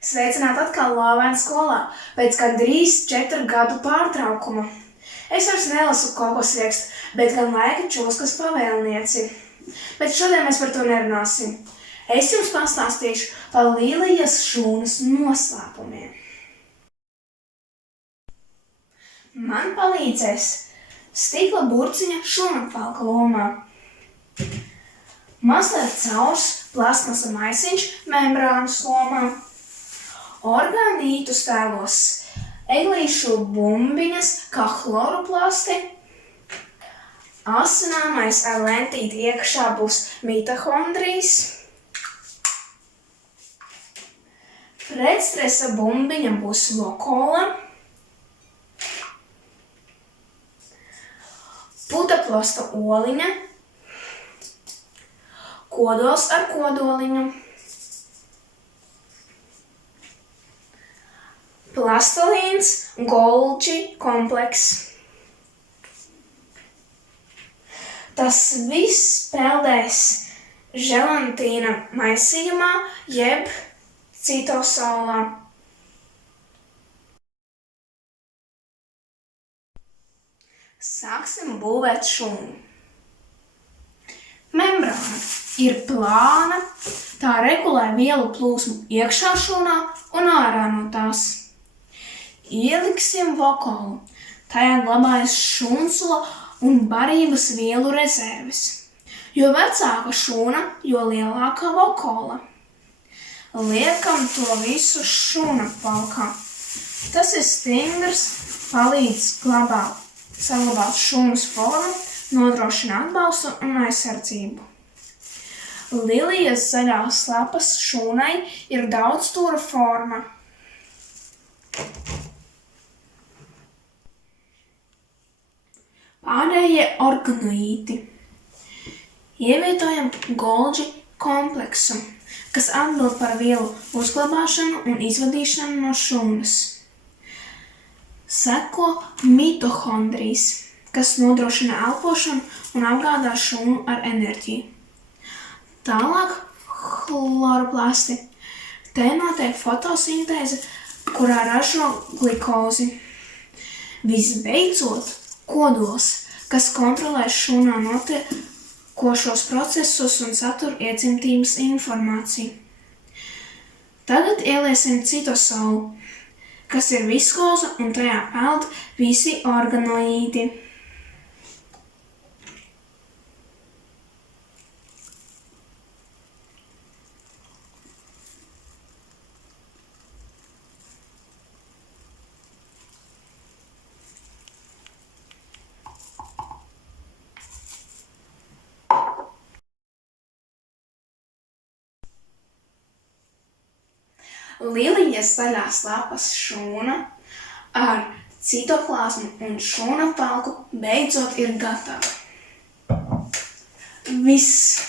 Sveicināti atkal Lāvēna skolā pēc gandrīz 4 gadu pārtraukuma. Es vairs nelasu kokosriekstu, bet gan laika čūskas pavēlnieci. Bet šodien mēs par to nerunāsim. Es jums pastāstīšu par Līlijas šūnas noslēpumiem. Man palīdzēs stikla burciņa šūnapvalka lomā, mazliet caurs plastmasa maisiņš membrānas lomā, organītu tēlos eglīšu bumbiņas kā chloroplasti, asināmais ar lentīti iekšā būs mitohondrijas, pretstresa bumbiņa būs lokola, putaplasta oliņa, kodols ar kodoliņu, plastilīns Golgi komplekss. Tas viss peldēs želantīna maisījumā jeb citosolā. Sāksim būvēt šūnu. Membrāna ir plāna, tā regulē vielu plūsmu iekšā šūnā un ārā no tās. Ieliksim vokolu, tajā glabājas šūnsula un barības vielu rezerves. Jo vecāka šūna, jo lielāka vokola. Liekam to visu šūnapvalkā. Tas ir stingrs, palīdz saglabāt šūnas formu, nodrošina atbalstu un aizsardzību. Lilijas zaļās lapas šūnai ir daudzstūra forma. Pārējie organoīdi. Ievietojam Golgi kompleksu, kas atbild par vielu uzglabāšanu un izvadīšanu no šūnas. Seko mitohondrijas, kas nodrošina elpošanu un apgādā šūnu ar enerģiju. Tālāk chloroplasti. Te notiek fotosintēze, kurā ražo glikozi. Visbeidzot, kodols, kas kontrolē šūnā notiekošos procesus un satur iedzimtības informāciju. Tagad ieliesim citosolu, kas ir viskoza un tajā peld visi organoīdi. Lilijas zaļās lapas šūna ar citoplazmu un šūnapvalku beidzot ir gatava. Viss!